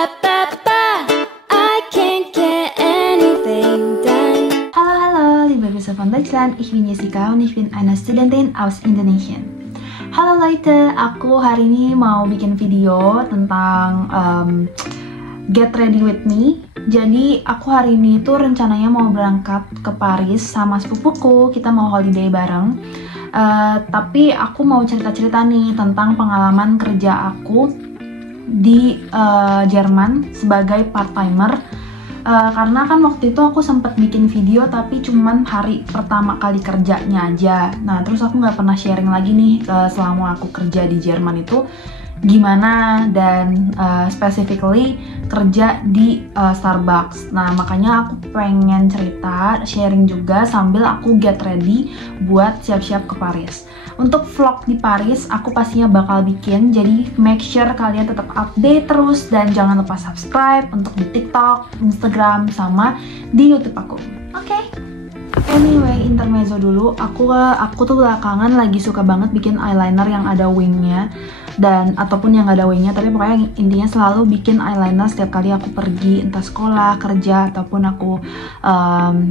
I can't get anything done. Hallo, liebe Grüße von Deutschland. Ich bin Jessica und ich bin eine Studentin aus Indonesien. Halo Leute, aku hari ini mau bikin video tentang get ready with me. Jadi aku hari ini tuh rencananya mau berangkat ke Paris sama sepupuku. Kita mau holiday bareng. Tapi aku mau cerita-cerita nih tentang pengalaman kerja aku di Jerman sebagai part-timer. Karena kan waktu itu aku sempat bikin video tapi cuman hari pertama kali kerjanya aja. Nah terus aku nggak pernah sharing lagi nih selama aku kerja di Jerman itu gimana, dan specifically kerja di Starbucks. Nah makanya aku pengen cerita, sharing juga sambil aku get ready buat siap-siap ke Paris. Untuk vlog di Paris aku pastinya bakal bikin, jadi make sure kalian tetap update terus dan jangan lupa subscribe untuk di TikTok, Instagram, sama di YouTube aku. Oke? Anyway, intermezzo dulu. Aku tuh belakangan lagi suka banget bikin eyeliner yang ada wingnya, dan ataupun yang gak ada wingnya, tapi pokoknya intinya selalu bikin eyeliner setiap kali aku pergi, entah sekolah, kerja, ataupun aku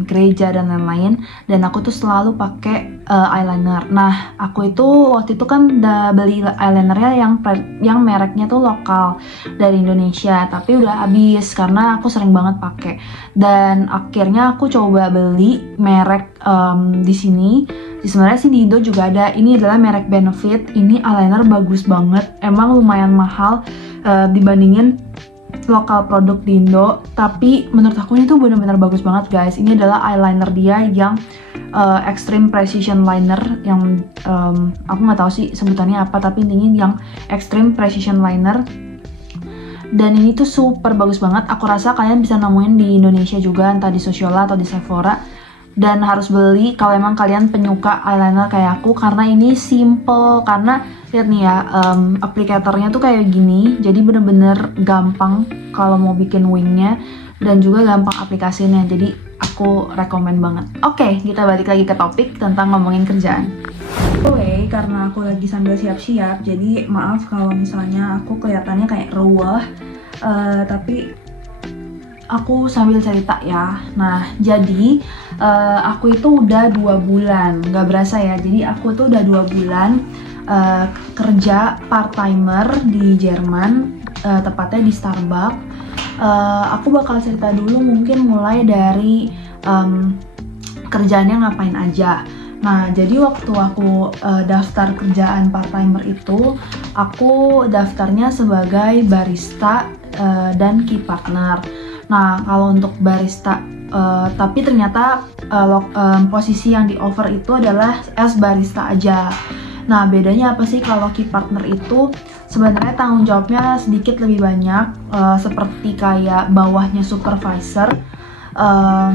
gereja dan lain-lain. Dan aku tuh selalu pakai eyeliner. Nah, aku itu waktu itu kan udah beli eyelinernya yang mereknya tuh lokal dari Indonesia, tapi udah habis karena aku sering banget pakai. Dan akhirnya aku coba beli merek di sini. Sebenarnya sih di Indo juga ada. Ini adalah merek Benefit. Ini eyeliner bagus banget. Emang lumayan mahal dibandingin lokal produk di Indo, tapi menurut aku ini tuh benar-benar bagus banget guys. Ini adalah eyeliner dia yang Extreme Precision Liner, yang aku nggak tahu sih sebutannya apa, tapi intinya yang Extreme Precision Liner. Dan ini tuh super bagus banget. Aku rasa kalian bisa nemuin di Indonesia juga, entah di Sociola atau di Sephora. Dan harus beli kalau emang kalian penyuka eyeliner kayak aku, karena ini simple. Karena lihat nih ya, aplikatornya tuh kayak gini, jadi bener-bener gampang kalau mau bikin wingnya, dan juga gampang aplikasinya. Jadi aku rekomen banget. Oke, kita balik lagi ke topik tentang ngomongin kerjaan. Karena aku lagi sambil siap-siap, jadi maaf kalau misalnya aku kelihatannya kayak ruweh, tapi aku sambil cerita ya. Nah, jadi aku itu udah 2 bulan, nggak berasa ya. Jadi aku tuh udah 2 bulan kerja part-timer di Jerman, tepatnya di Starbucks. Aku bakal cerita dulu mungkin mulai dari kerjaannya ngapain aja. Nah, jadi waktu aku daftar kerjaan part-timer itu, aku daftarnya sebagai barista dan key partner. Nah, kalau untuk barista, tapi ternyata posisi yang di offer itu adalah as barista aja. Nah, bedanya apa sih? Kalau key partner itu sebenarnya tanggung jawabnya sedikit lebih banyak, seperti kayak bawahnya supervisor,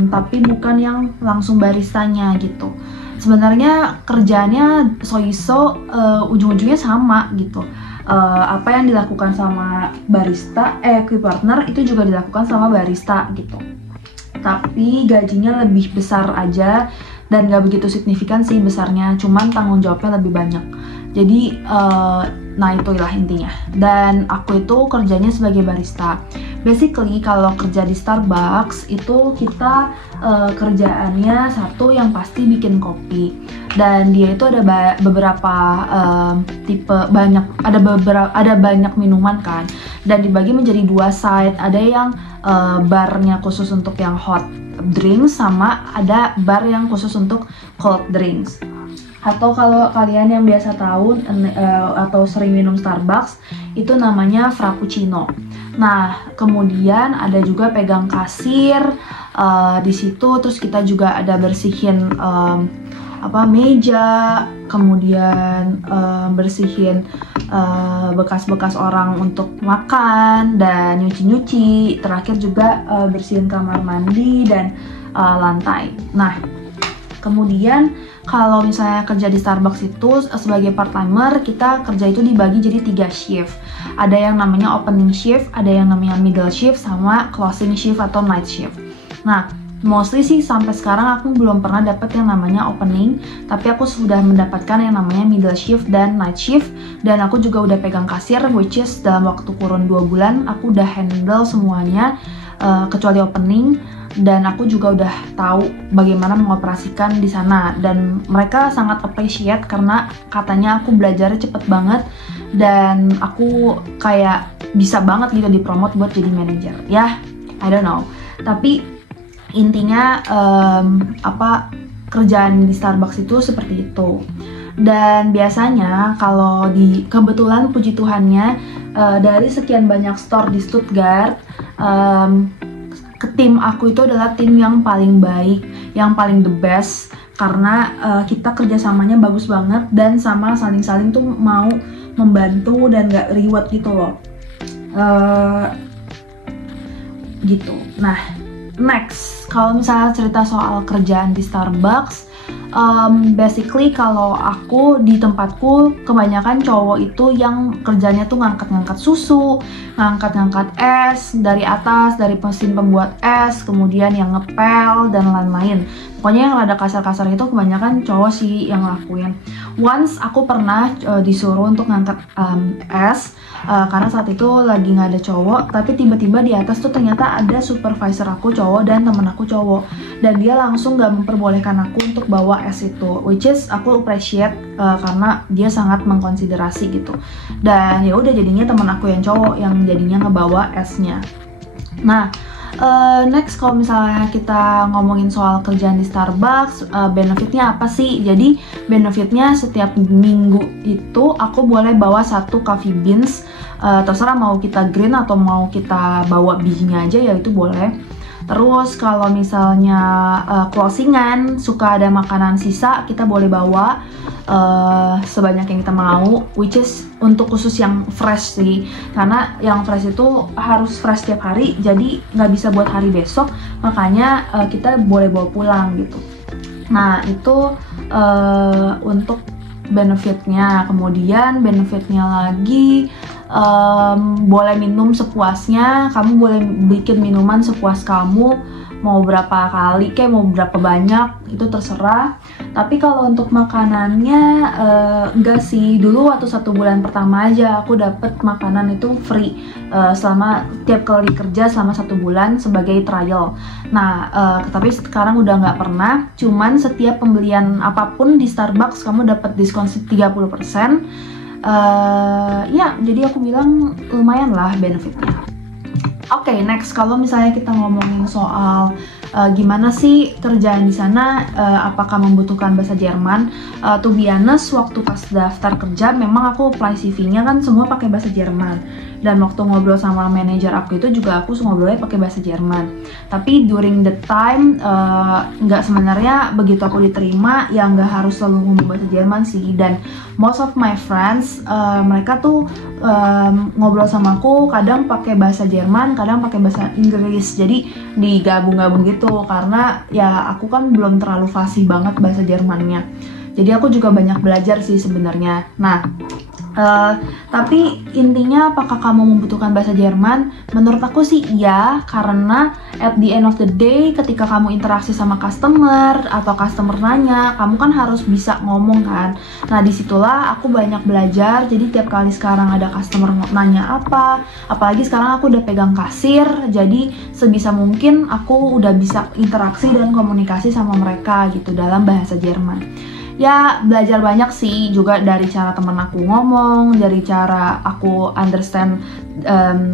tapi bukan yang langsung baristanya gitu. Sebenarnya kerjaannya so-iso, ujung-ujungnya sama gitu. Apa yang dilakukan sama barista, key partner itu juga dilakukan sama barista gitu. Tapi gajinya lebih besar aja, dan gak begitu signifikan sih besarnya, cuman tanggung jawabnya lebih banyak. Jadi nah itulah intinya. Dan aku itu kerjanya sebagai barista. Basically kalau kerja di Starbucks itu kita kerjaannya satu yang pasti bikin kopi. Dan dia itu ada beberapa tipe, ada banyak minuman kan. Dan dibagi menjadi 2 side. Ada yang barnya khusus untuk yang hot drinks, sama ada bar yang khusus untuk cold drinks. Atau kalau kalian yang biasa tahu atau sering minum Starbucks, itu namanya Frappuccino. Nah, kemudian ada juga pegang kasir di situ. Terus kita juga ada bersihin meja, kemudian bersihin bekas-bekas orang untuk makan dan nyuci-nyuci. Terakhir juga bersihin kamar mandi dan lantai. Nah, kemudian kalau misalnya kerja di Starbucks itu sebagai part-timer, kita kerja itu dibagi jadi 3 shift. Ada yang namanya opening shift, ada yang namanya middle shift, sama closing shift atau night shift. Nah, mostly sih sampai sekarang aku belum pernah dapat yang namanya opening, tapi aku sudah mendapatkan yang namanya middle shift dan night shift, dan aku juga udah pegang kasir, which is dalam waktu kurun 2 bulan aku udah handle semuanya kecuali opening, dan aku juga udah tahu bagaimana mengoperasikan di sana, dan mereka sangat appreciate karena katanya aku belajarnya cepet banget dan aku kayak bisa banget gitu dipromot buat jadi manajer. Ya, I don't know. Tapi intinya kerjaan di Starbucks itu seperti itu. Dan biasanya kalau kebetulan puji Tuhannya dari sekian banyak store di Stuttgart, tim aku itu adalah tim yang paling baik, yang paling the best, karena kita kerjasamanya bagus banget dan sama saling-saling tuh mau membantu dan gak reward gitu loh. Gitu. Nah, next, kalau misalnya cerita soal kerjaan di Starbucks, basically kalau aku di tempatku kebanyakan cowok itu yang kerjanya tuh ngangkat-ngangkat susu, ngangkat-ngangkat es dari atas, dari mesin pembuat es, kemudian yang ngepel dan lain-lain. Pokoknya yang rada kasar-kasar itu kebanyakan cowok sih yang ngelakuin. Once aku pernah disuruh untuk ngangkat es, karena saat itu lagi nggak ada cowok, tapi tiba-tiba di atas tuh ternyata ada supervisor aku cowok dan temen aku cowok, dan dia langsung nggak memperbolehkan aku untuk bawa es itu, which is aku appreciate karena dia sangat mengkonsiderasi gitu. Dan ya udah jadinya temen aku yang cowok yang jadinya ngebawa esnya. Nah, next kalau misalnya kita ngomongin soal kerjaan di Starbucks, benefitnya apa sih? Jadi benefitnya setiap minggu itu aku boleh bawa 1 coffee beans, terserah mau kita green atau mau kita bawa bijinya aja ya itu boleh. Terus kalau misalnya closingan, suka ada makanan sisa, kita boleh bawa sebanyak yang kita mau, which is untuk khusus yang fresh sih, karena yang fresh itu harus fresh tiap hari, jadi nggak bisa buat hari besok, makanya kita boleh bawa pulang gitu. Nah itu untuk benefitnya. Kemudian benefitnya lagi, boleh minum sepuasnya, kamu boleh bikin minuman sepuas kamu, mau berapa kali kayak mau berapa banyak itu terserah. Tapi kalau untuk makanannya enggak sih, dulu waktu 1 bulan pertama aja aku dapet makanan itu free selama tiap kali kerja selama 1 bulan sebagai trial. Nah tapi sekarang udah nggak pernah, cuman setiap pembelian apapun di Starbucks kamu dapat diskon 30%. Ya jadi aku bilang lumayan lah benefitnya. Oke, next kalau misalnya kita ngomongin soal gimana sih kerjaan di sana, apakah membutuhkan bahasa Jerman? To be honest, waktu pas daftar kerja memang aku apply CV-nya kan semua pakai bahasa Jerman. Dan waktu ngobrol sama manajer aku itu juga aku ngobrolnya pakai bahasa Jerman. Tapi during the time, nggak sebenarnya begitu aku diterima, ya nggak harus selalu ngomong bahasa Jerman sih. Dan most of my friends, mereka tuh ngobrol sama aku kadang pakai bahasa Jerman, kadang pakai bahasa Inggris. Jadi digabung-gabung gitu, karena ya aku kan belum terlalu fasih banget bahasa Jermannya. Jadi aku juga banyak belajar sih sebenarnya. Nah, tapi intinya apakah kamu membutuhkan bahasa Jerman? Menurut aku sih iya, karena at the end of the day ketika kamu interaksi sama customer atau customer nanya, kamu kan harus bisa ngomong kan. Nah disitulah aku banyak belajar. Jadi tiap kali sekarang ada customer nanya apa, apalagi sekarang aku udah pegang kasir, jadi sebisa mungkin aku udah bisa interaksi dan komunikasi sama mereka gitu dalam bahasa Jerman. Ya belajar banyak sih juga dari cara temen aku ngomong, dari cara aku understand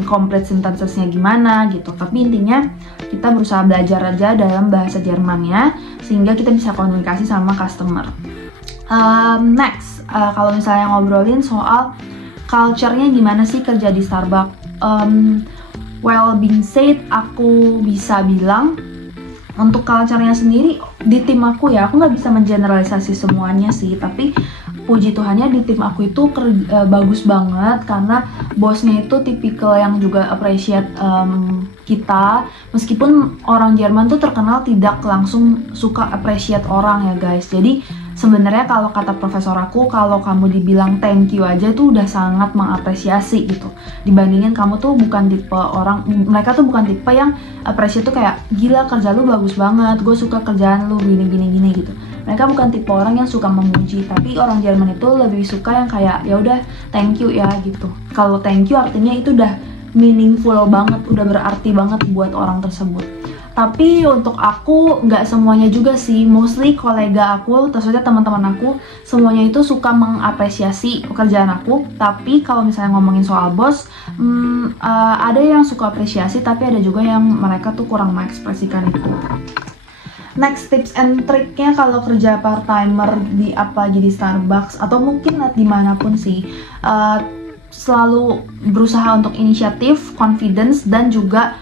complete sentences-nya gimana gitu. Tapi intinya kita berusaha belajar aja dalam bahasa Jermannya sehingga kita bisa komunikasi sama customer. Next, kalau misalnya ngobrolin soal culture-nya gimana sih kerja di Starbucks, well being said, aku bisa bilang untuk culture-nya sendiri di tim aku ya, aku nggak bisa mengeneralisasi semuanya sih, tapi puji Tuhannya di tim aku itu bagus banget karena bosnya itu tipikal yang juga appreciate kita. Meskipun orang Jerman tuh terkenal tidak langsung suka appreciate orang ya guys, jadi sebenarnya kalau kata profesor aku, kalau kamu dibilang thank you aja tuh udah sangat mengapresiasi gitu. Dibandingin kamu tuh bukan tipe orang, mereka tuh bukan tipe yang appreciate tuh kayak gila kerja lu bagus banget, gue suka kerjaan lu gini gitu. Mereka bukan tipe orang yang suka memuji, tapi orang Jerman itu lebih suka yang kayak ya udah thank you ya gitu. Kalau thank you artinya itu udah meaningful banget, udah berarti banget buat orang tersebut. Tapi untuk aku nggak semuanya juga sih, mostly kolega aku, terusnya teman-teman aku, semuanya itu suka mengapresiasi pekerjaan aku. Tapi kalau misalnya ngomongin soal bos, ada yang suka apresiasi, tapi ada juga yang mereka tuh kurang mengekspresikan itu. Next tips and triknya kalau kerja part timer di apalagi di Starbucks atau mungkin dimanapun sih, selalu berusaha untuk inisiatif, confidence, dan juga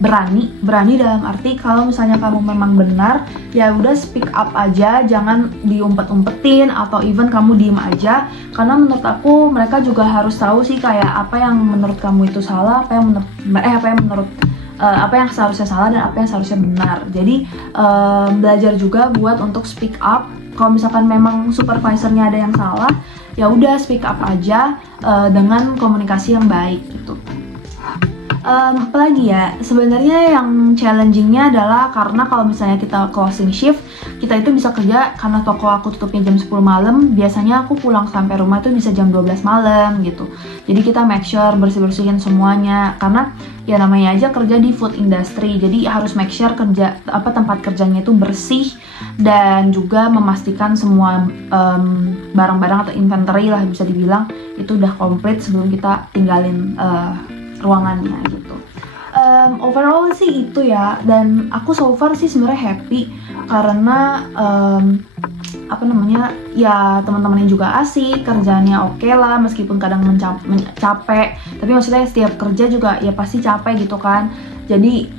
berani dalam arti kalau misalnya kamu memang benar, ya udah speak up aja, jangan diumpet-umpetin atau even kamu diem aja, karena menurut aku mereka juga harus tahu sih kayak apa yang menurut kamu itu salah, apa yang seharusnya salah dan apa yang seharusnya benar. Jadi belajar juga buat untuk speak up. Kalau misalkan memang supervisornya ada yang salah, ya udah speak up aja dengan komunikasi yang baik gitu. Apalagi ya, sebenarnya yang challengingnya adalah karena kalau misalnya kita closing shift, kita itu bisa kerja karena toko aku tutupnya jam 10 malam, biasanya aku pulang sampai rumah itu bisa jam 12 malam gitu. Jadi kita make sure bersih-bersihin semuanya, karena ya namanya aja kerja di food industry, jadi harus make sure tempat kerjanya itu bersih dan juga memastikan semua barang-barang atau inventory lah bisa dibilang itu udah komplit sebelum kita tinggalin ruangannya gitu. Overall sih itu ya, dan aku so far sih sebenarnya happy karena ya teman-temannya juga asik, kerjanya oke lah meskipun kadang capek, tapi maksudnya setiap kerja juga ya pasti capek gitu kan. Jadi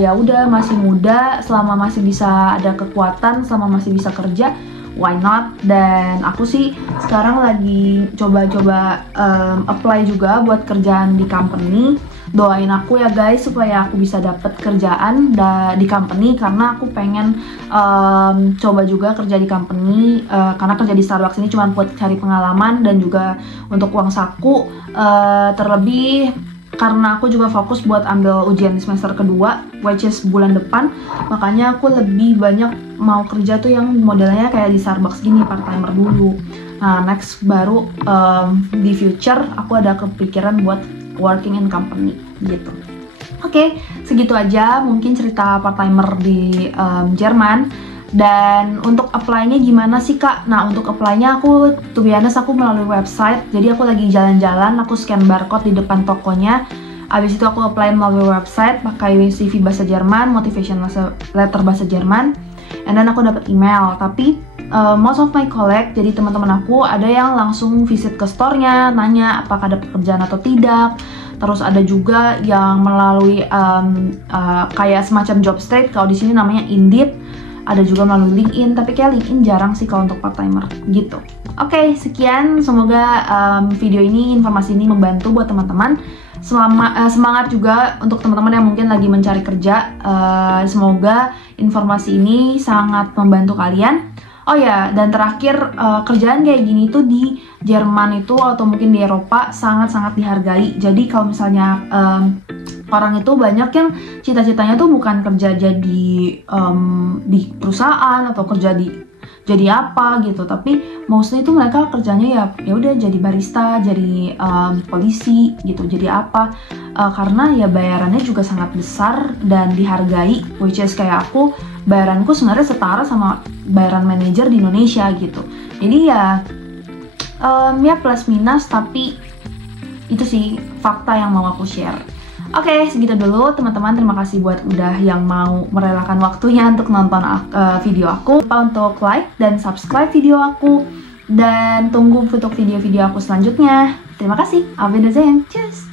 ya udah, masih muda, selama masih bisa ada kekuatan, selama masih bisa kerja, why not? Dan aku sih sekarang lagi coba-coba apply juga buat kerjaan di company. Doain aku ya guys supaya aku bisa dapet kerjaan di company, karena aku pengen coba juga kerja di company, karena kerja di Starbucks ini cuma buat cari pengalaman dan juga untuk uang saku, terlebih karena aku juga fokus buat ambil ujian semester kedua, which is bulan depan. Makanya aku lebih banyak mau kerja tuh yang modelnya kayak di Starbucks gini, part timer dulu. Nah next baru di future aku ada kepikiran buat working in company gitu. Oke, segitu aja mungkin cerita part timer di Jerman. Dan untuk apply-nya gimana sih kak? Nah untuk apply-nya aku, to be honest, aku melalui website. Jadi aku lagi jalan-jalan, aku scan barcode di depan tokonya. Abis itu aku apply melalui website, pakai CV bahasa Jerman, motivation letter bahasa Jerman, and then aku dapat email. Tapi most of my colleague, jadi teman-teman aku, ada yang langsung visit ke store-nya, nanya apakah ada pekerjaan atau tidak. Terus ada juga yang melalui kayak semacam job street, kalau di sini namanya Indeed. Ada juga melalui LinkedIn, tapi kayak LinkedIn jarang sih kalau untuk part timer gitu. Oke, sekian, semoga video ini, informasi ini membantu buat teman-teman. Semangat juga untuk teman-teman yang mungkin lagi mencari kerja. Semoga informasi ini sangat membantu kalian. Oh ya, dan terakhir, kerjaan kayak gini tuh di Jerman itu atau mungkin di Eropa sangat-sangat dihargai. Jadi kalau misalnya orang itu banyak yang cita-citanya tuh bukan kerja jadi di perusahaan atau kerja jadi apa gitu, tapi mostly itu mereka kerjanya ya udah jadi barista, jadi polisi gitu, jadi apa, karena ya bayarannya juga sangat besar dan dihargai, which is kayak aku, bayaranku sebenarnya setara sama bayaran manajer di Indonesia gitu. Jadi ya plus minus, tapi itu sih fakta yang mau aku share. Oke, segitu dulu teman-teman. Terima kasih buat udah yang mau merelakan waktunya untuk nonton video aku. Lupa untuk like dan subscribe video aku. Dan tunggu untuk video-video aku selanjutnya. Terima kasih. Auf Wiedersehen. Tschüss.